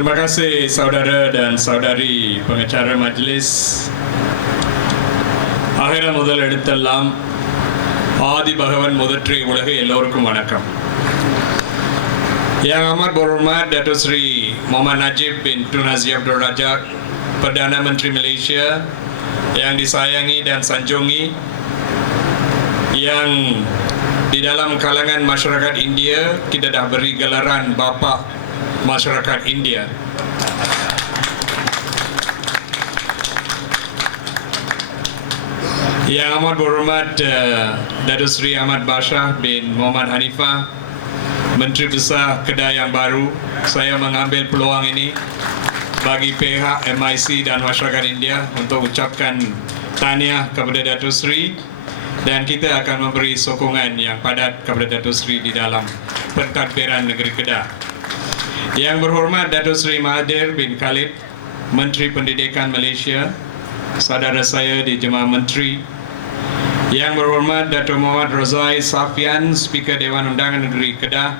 Terima kasih saudara dan saudari pengacara majlis. அகில முதல் எழுத்தெல்லாம் ஆதி பகவன் முதற்றி உலக எல்லோருக்கும் வணக்கம் Yang amat berhormat Datuk Seri Muhammad Najib bin Tun Azri Abdul Razak Perdana Menteri Malaysia yang disayangi dan sanjungi yang di dalam kalangan masyarakat India kita dah beri gelaran bapa masyarakat India Yang amat berhormat uh, Datuk Seri Ahmad Bashar bin Muhammad Hanifah Menteri Besar Kedah yang baru Saya mengambil peluang ini bagi pihak MIC dan masyarakat India untuk ucapkan tahniah kepada Datuk Seri dan kita akan memberi sokongan yang padat kepada Datuk Seri di dalam pentadbiran negeri Kedah. Yang berhormat Datuk Seri Mahathir bin Khalid, Menteri Pendidikan Malaysia, saudara saya di Jemaah Menteri, yang berhormat Datuk Muhammad Razai Safian, Speaker Dewan Undangan Negeri Kedah,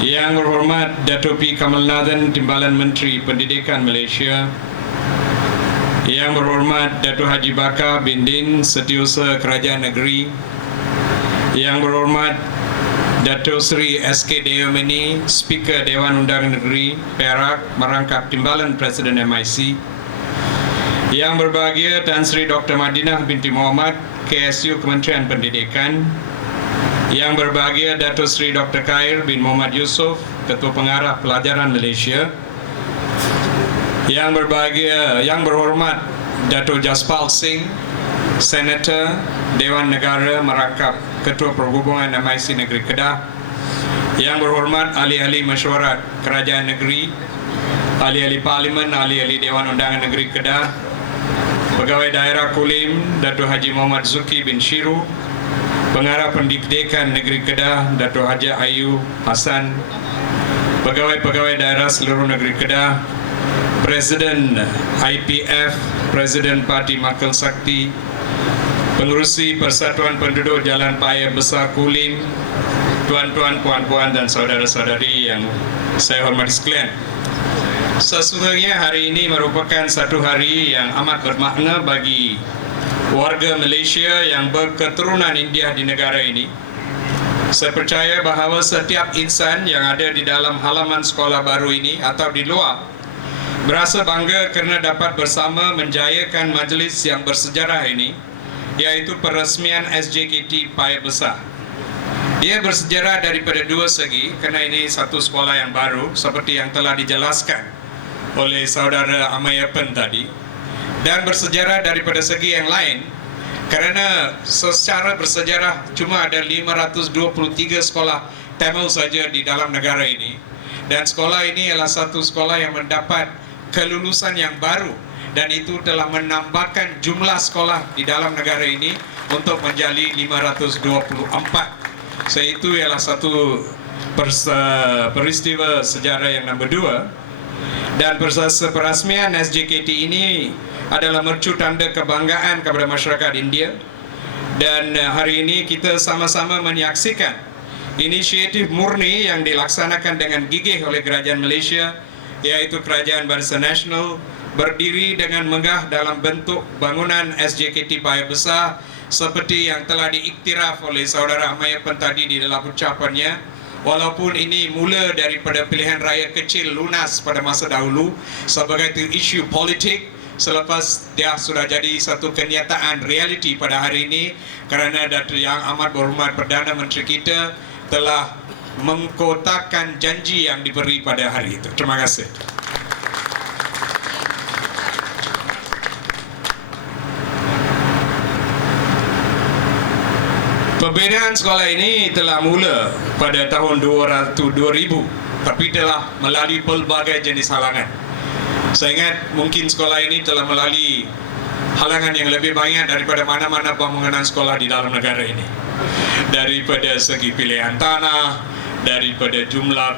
yang berhormat Datuk P. Kamal Nathan, Timbalan Menteri Pendidikan Malaysia, yang berhormat Datuk Haji Bakar bin Din, Setiausaha Kerajaan Negeri, yang berhormat Datuk Seri SK Deomeni, Speaker Dewan Undangan Negeri, Perak, merangkap Timbalan Presiden MIC, yang berbahagia Tan Sri Dr. Madinah binti Muhammad, KSU Kementerian Pendidikan, yang berbahagia Datuk Seri Dr. Khair bin Muhammad Yusof, Ketua Pengarah Pelajaran Malaysia. Yang berbahagia, yang berhormat Datuk Jaspal Singh, Senator Dewan Negara merangkap Ketua Perhubungan MIC Negeri Kedah. Yang berhormat ahli-ahli mesyuarat Kerajaan Negeri, ahli-ahli Parlimen, ahli-ahli Dewan Undangan Negeri Kedah, Pegawai Daerah Kulim Datuk Haji Muhammad Zuki bin Shiru, Pengarah Pendidikan Negeri Kedah Datuk Haji Ayu Hassan Pegawai-pegawai daerah seluruh negeri Kedah Presiden IPF Presiden Parti Makal Sakti Pengurusi Persatuan Penduduk Jalan Paya Besar Kulim. Tuan-tuan, puan-puan dan saudara-saudari yang saya hormati sekalian. Sesungguhnya hari ini merupakan satu hari yang amat bermakna bagi warga Malaysia yang berketurunan India di negara ini. Saya percaya bahawa setiap insan yang ada di dalam halaman sekolah baru ini atau di luar berasa bangga kerana dapat bersama menjayakan majlis yang bersejarah ini iaitu peresmian SJKT Paya Besar. Dia bersejarah daripada dua segi kerana ini satu sekolah yang baru seperti yang telah dijelaskan oleh saudara Amayapan tadi dan bersejarah daripada segi yang lain kerana secara bersejarah cuma ada 523 sekolah Tamil saja di dalam negara ini dan sekolah ini adalah satu sekolah yang mendapat kelulusan yang baru dan itu telah menambahkan jumlah sekolah di dalam negara ini untuk menjadi 524 so itu ialah satu peristiwa sejarah yang nombor dua. Dan perasmian SJKT ini adalah mercu tanda kebanggaan kepada masyarakat India. Dan eh, hari ini kita sama-sama menyaksikan inisiatif murni yang dilaksanakan dengan gigih oleh kerajaan Malaysia iaitu kerajaan Barisan Nasional berdiri dengan megah dalam bentuk bangunan SJKT Paya Besar seperti yang telah diiktiraf oleh saudara Amayapan tadi di dalam ucapannya walaupun ini mula daripada pilihan raya kecil lunas pada masa dahulu sebagai isu politik selepas dia sudah jadi satu kenyataan realiti pada hari ini kerana Datuk Yang Amat Berhormat Perdana Menteri kita telah mengkotakan janji yang diberi pada hari itu. Terima kasih. Pembinaan sekolah ini telah mula pada tahun 2000 tapi telah melalui pelbagai jenis halangan. Saya ingat mungkin sekolah ini telah melalui halangan yang lebih banyak daripada mana-mana bangunan sekolah di dalam negara ini. Daripada segi pilihan tanah, daripada jumlah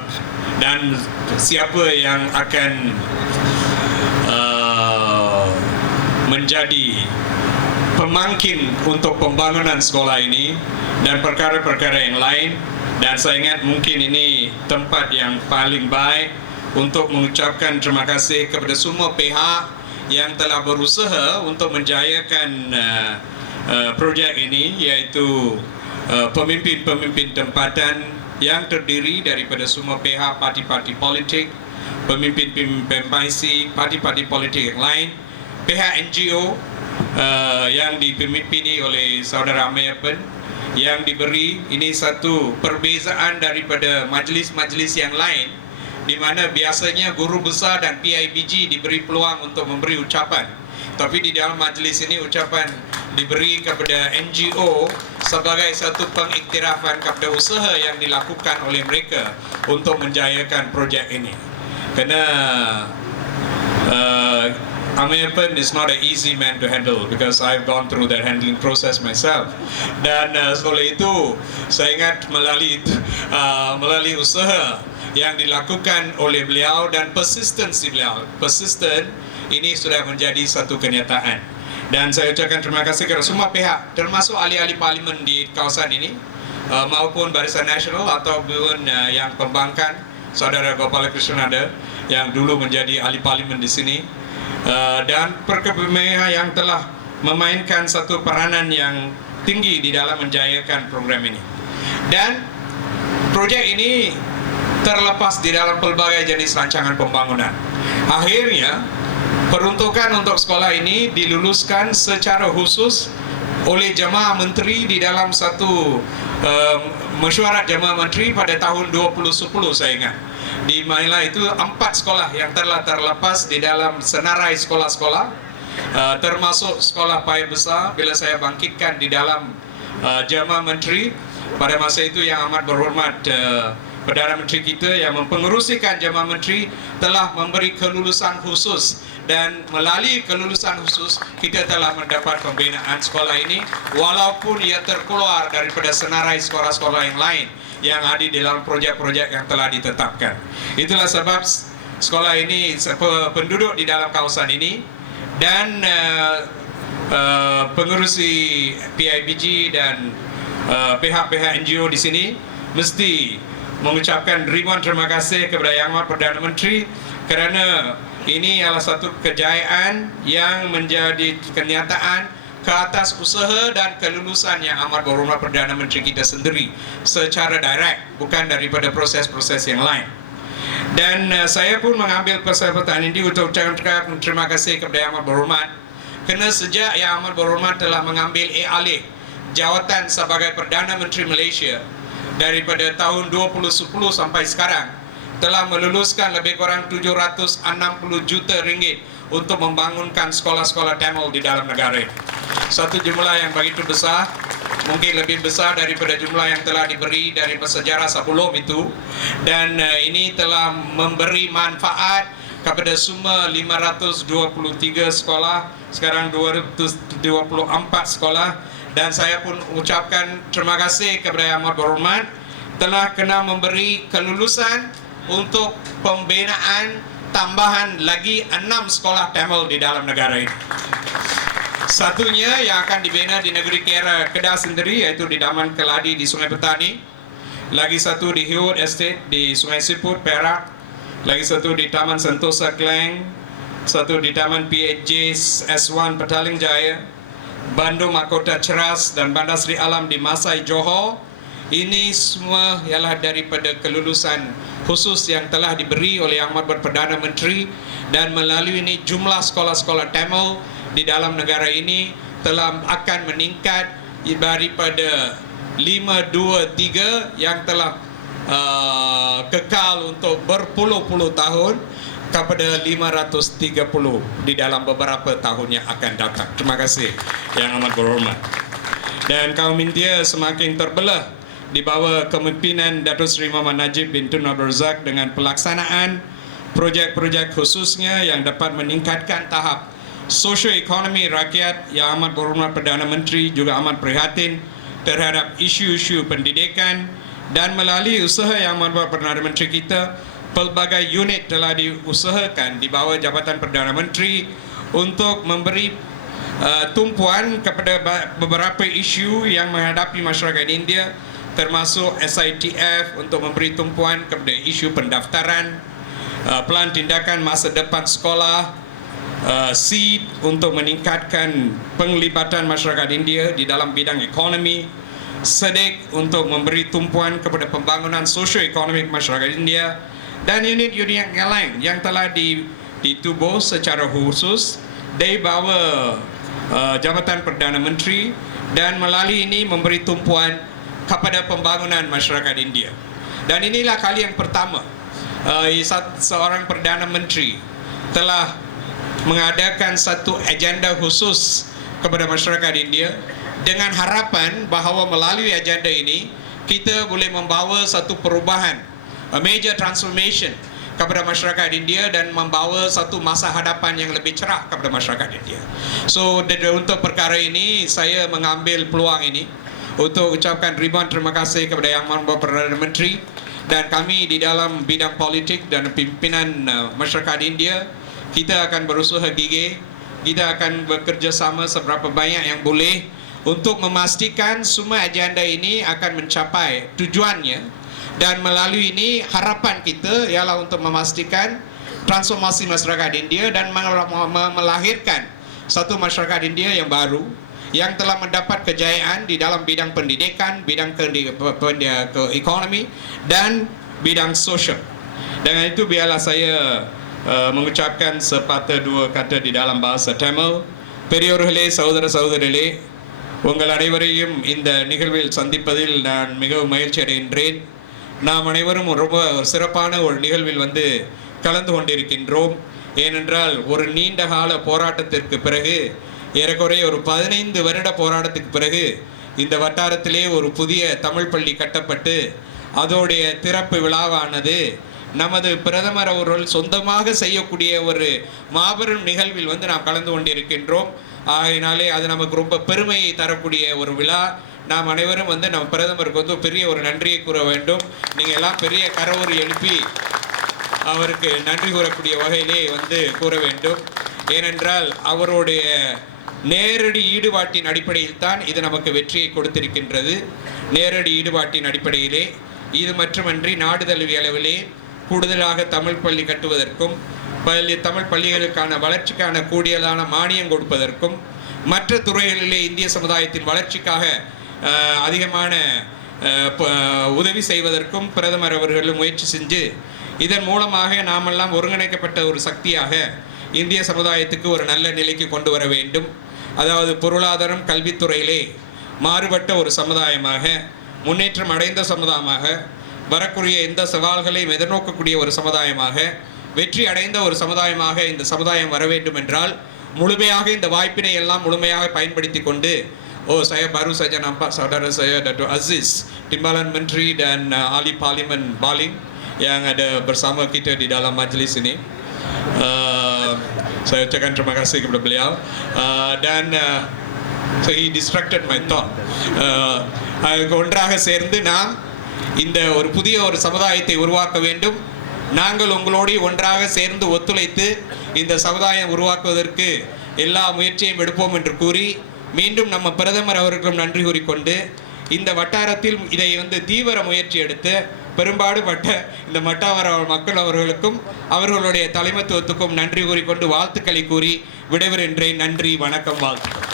dan siapa yang akan uh, menjadi pemangkin untuk pembangunan sekolah ini dan perkara-perkara yang lain. Dan saya ingat mungkin ini tempat yang paling baik untuk mengucapkan terima kasih kepada semua pihak yang telah berusaha untuk menjayakan uh, uh, projek ini iaitu uh, pemimpin-pemimpin tempatan yang terdiri daripada semua pihak parti-parti politik, pemimpin-pemimpin PMIC, parti-parti politik yang lain, pihak NGO uh, yang dipimpini oleh saudara Amir Pen yang diberi ini satu perbezaan daripada majlis-majlis yang lain di mana biasanya guru besar dan PIBG diberi peluang untuk memberi ucapan. Tapi di dalam majlis ini ucapan diberi kepada NGO sebagai satu pengiktirafan kepada usaha yang dilakukan oleh mereka untuk menjayakan projek ini. Kerana uh, Amir Pen is not an easy man to handle because I've gone through that handling process myself. Dan uh, oleh itu saya ingat melalui uh, melalui usaha yang dilakukan oleh beliau dan persistency beliau. Persistent ini sudah menjadi satu kenyataan. Dan saya ucapkan terima kasih kepada semua pihak termasuk ahli-ahli parlimen di kawasan ini uh, maupun Barisan Nasional ataupun uh, yang pembangkan saudara Gopala Krishnada yang dulu menjadi ahli parlimen di sini uh, dan perkebimia yang telah memainkan satu peranan yang tinggi di dalam menjayakan program ini. Dan projek ini terlepas di dalam pelbagai jenis rancangan pembangunan. Akhirnya, peruntukan untuk sekolah ini diluluskan secara khusus oleh jemaah menteri di dalam satu uh, mesyuarat jemaah menteri pada tahun 2010 saya ingat di mana itu empat sekolah yang telah terlepas di dalam senarai sekolah-sekolah uh, termasuk sekolah paya besar bila saya bangkitkan di dalam uh, jemaah menteri. Pada masa itu yang amat berhormat uh, Perdana Menteri kita yang mempengerusikan jemaah menteri telah memberi kelulusan khusus dan melalui kelulusan khusus kita telah mendapat pembinaan sekolah ini walaupun ia terkeluar daripada senarai sekolah-sekolah yang lain yang ada dalam projek-projek yang telah ditetapkan. Itulah sebab sekolah ini penduduk di dalam kawasan ini dan uh, uh, pengurusi PIBG dan uh, pihak-pihak NGO di sini mesti mengucapkan ribuan terima kasih kepada Yang Amat Perdana Menteri kerana ini adalah satu kejayaan yang menjadi kenyataan ke atas usaha dan kelulusan yang amat berhormat Perdana Menteri kita sendiri secara direct bukan daripada proses-proses yang lain. Dan uh, saya pun mengambil kesempatan ini untuk ucapkan terima kasih kepada Yang Amat Berhormat kerana sejak Yang Amat Berhormat telah mengambil alih jawatan sebagai Perdana Menteri Malaysia daripada tahun 2010 sampai sekarang telah meluluskan lebih kurang 760 juta ringgit untuk membangunkan sekolah-sekolah Tamil di dalam negara ini. Satu jumlah yang begitu besar, mungkin lebih besar daripada jumlah yang telah diberi dari sejarah sebelum itu dan uh, ini telah memberi manfaat kepada semua 523 sekolah, sekarang 224 sekolah dan saya pun ucapkan terima kasih kepada Yang Amat Berhormat telah kena memberi kelulusan untuk pembinaan tambahan lagi enam sekolah Tamil di dalam negara ini. Satunya yang akan dibina di negeri Kera Kedah sendiri iaitu di Daman Keladi di Sungai Petani. Lagi satu di Heward Estate di Sungai Siput, Perak. Lagi satu di Taman Sentosa Klang. Satu di Taman PHJ S1 Petaling Jaya. Bandung Mahkota Ceras dan Bandar Seri Alam di Masai Johor. Ini semua ialah daripada kelulusan khusus yang telah diberi oleh Yang Amat Perdana Menteri dan melalui ini jumlah sekolah-sekolah Tamil di dalam negara ini telah akan meningkat daripada 523 yang telah uh, kekal untuk berpuluh-puluh tahun kepada 530 di dalam beberapa tahun yang akan datang. Terima kasih yang amat berhormat. Dan kaum India semakin terbelah di bawah kepimpinan Datuk Seri Muhammad Najib bin Tun Abdul Razak dengan pelaksanaan projek-projek khususnya yang dapat meningkatkan tahap sosioekonomi rakyat yang amat berhormat Perdana Menteri juga amat prihatin terhadap isu-isu pendidikan dan melalui usaha yang amat berhormat Perdana Menteri kita pelbagai unit telah diusahakan di bawah Jabatan Perdana Menteri untuk memberi uh, tumpuan kepada beberapa isu yang menghadapi masyarakat India termasuk SITF untuk memberi tumpuan kepada isu pendaftaran uh, pelan tindakan masa depan sekolah, uh, seed untuk meningkatkan penglibatan masyarakat India di dalam bidang ekonomi, sedek untuk memberi tumpuan kepada pembangunan sosioekonomik masyarakat India dan unit-unit yang lain yang telah di, ditubuh secara khusus dari bawah uh, Jabatan Perdana Menteri dan melalui ini memberi tumpuan kepada pembangunan masyarakat India. Dan inilah kali yang pertama uh, seorang Perdana Menteri telah mengadakan satu agenda khusus kepada masyarakat India dengan harapan bahawa melalui agenda ini kita boleh membawa satu perubahan a major transformation kepada masyarakat India dan membawa satu masa hadapan yang lebih cerah kepada masyarakat India. So untuk perkara ini saya mengambil peluang ini untuk ucapkan ribuan terima kasih kepada Yang Amat Perdana Menteri dan kami di dalam bidang politik dan pimpinan uh, masyarakat India kita akan berusaha gigih kita akan bekerjasama seberapa banyak yang boleh untuk memastikan semua agenda ini akan mencapai tujuannya dan melalui ini harapan kita ialah untuk memastikan transformasi masyarakat India dan melahirkan satu masyarakat India yang baru yang telah mendapat kejayaan di dalam bidang pendidikan, bidang ke, ke, ke ekonomi dan bidang sosial. Dengan itu biarlah saya Eh, mengucapkan sepatah dua kata di dalam bahasa Tamil. பெரியோர்களே சகோதர சகோதரிகளே உங்கள் அனைவரையும் இந்த நிகழ்வில் சந்திப்பதில் நான் மிகவும் மகிழ்ச்சி அடைகின்றேன் நாம் அனைவரும் ரொம்ப ஒரு சிறப்பான ஒரு நிகழ்வில் வந்து கலந்து கொண்டிருக்கின்றோம் ஏனென்றால் ஒரு நீண்ட கால போராட்டத்திற்கு பிறகு ஏறக்குறைய ஒரு பதினைந்து வருட போராட்டத்துக்கு பிறகு இந்த வட்டாரத்திலே ஒரு புதிய தமிழ் பள்ளி கட்டப்பட்டு அதோடைய திறப்பு விழாவானது நமது பிரதமர் அவர்கள் சொந்தமாக செய்யக்கூடிய ஒரு மாபெரும் நிகழ்வில் வந்து நாம் கலந்து கொண்டிருக்கின்றோம். ஆகையினாலே அது நமக்கு ரொம்ப பெருமையை தரக்கூடிய ஒரு விழா. நாம் அனைவரும் வந்து நம்ம பிரதமருக்கு வந்து பெரிய ஒரு நன்றியை கூற வேண்டும். நீங்கள் எல்லாம் பெரிய கரவொரு எழுப்பி அவருக்கு நன்றி கூறக்கூடிய வகையிலே வந்து கூற வேண்டும். ஏனென்றால் அவருடைய நேரடி ஈடுபாட்டின் அடிப்படையில் தான் இது நமக்கு வெற்றியை கொடுத்திருக்கின்றது. நேரடி ஈடுபாட்டின் அடிப்படையிலே. இது மட்டுமன்றி நாடு தழுவிய அளவிலே கூடுதலாக தமிழ் பள்ளி கட்டுவதற்கும் பள்ளி தமிழ் பள்ளிகளுக்கான வளர்ச்சிக்கான கூடியதான மானியம் கொடுப்பதற்கும் மற்ற துறைகளிலே இந்திய சமுதாயத்தின் வளர்ச்சிக்காக அதிகமான ப- உதவி செய்வதற்கும் பிரதமர் அவர்கள் முயற்சி செஞ்சு இதன் மூலமாக நாமெல்லாம் ஒருங்கிணைக்கப்பட்ட ஒரு சக்தியாக இந்திய சமுதாயத்துக்கு ஒரு நல்ல நிலைக்கு கொண்டு வர வேண்டும். அதாவது பொருளாதாரம் கல்வித்துறையிலே மாறுபட்ட ஒரு சமுதாயமாக முன்னேற்றம் அடைந்த சமுதாயமாக வரக்கூடிய எந்த சவால்களையும் எதிர்நோக்கக்கூடிய ஒரு சமுதாயமாக வெற்றி அடைந்த ஒரு சமுதாயமாக இந்த சமுதாயம் வர வேண்டும் என்றால் முழுமையாக இந்த வாய்ப்பினை எல்லாம் முழுமையாக பயன்படுத்தி கொண்டு Oh, saya baru saja nampak saudara saya Dato' Aziz Timbalan Menteri dan uh, Ahli Parlimen Baling yang ada bersama kita di dalam majlis ini. Uh, saya ucapkan terima kasih kepada beliau uh, dan uh, so he distracted my thought. Uh, அதுக்கு ஒன்றாக சேர்ந்து நாம் இந்த ஒரு புதிய ஒரு சமுதாயத்தை உருவாக்க வேண்டும். நாங்கள் உங்களோடு ஒன்றாக சேர்ந்து ஒத்துழைத்து இந்த சமுதாயம் உருவாக்குவதற்கு எல்லா முயற்சியும் எடுப்போம் என்று கூறி மீண்டும் நம்ம பிரதமர் அவர்களுக்கும் நன்றி கூறிக்கொண்டு இந்த வட்டாரத்தில் இதை வந்து தீவிர முயற்சி எடுத்து பெரும்பாடுபட்ட இந்த மட்டாவர மக்கள் அவர்களுக்கும் அவர்களுடைய தலைமைத்துவத்துக்கும் நன்றி கூறிக்கொண்டு வாழ்த்துக்களை கூறி விடைபெறுகின்றேன். நன்றி வணக்கம் வாழ்த்துக்கள்.